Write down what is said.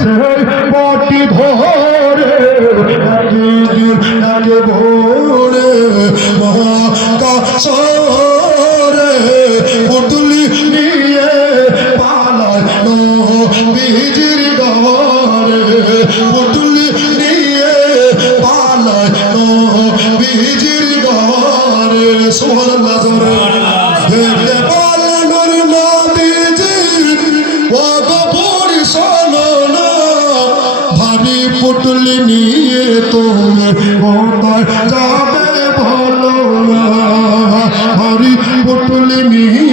সেই পটি ধরে তাকে ভোরে মহাকাশরে পুতুলি নিয়ে পালায় নবীজির ঘরে পুতুলি নিয়ে পালায় নবীজির ঘরে সুবহানাল্লাহ দেখতে পারলেন নবীজির ওগো শোনো না ভাবি পুতুলি নিয়ে তুমি কোথায় যাবে বলো না ভাবি পুতুলি নিয়ে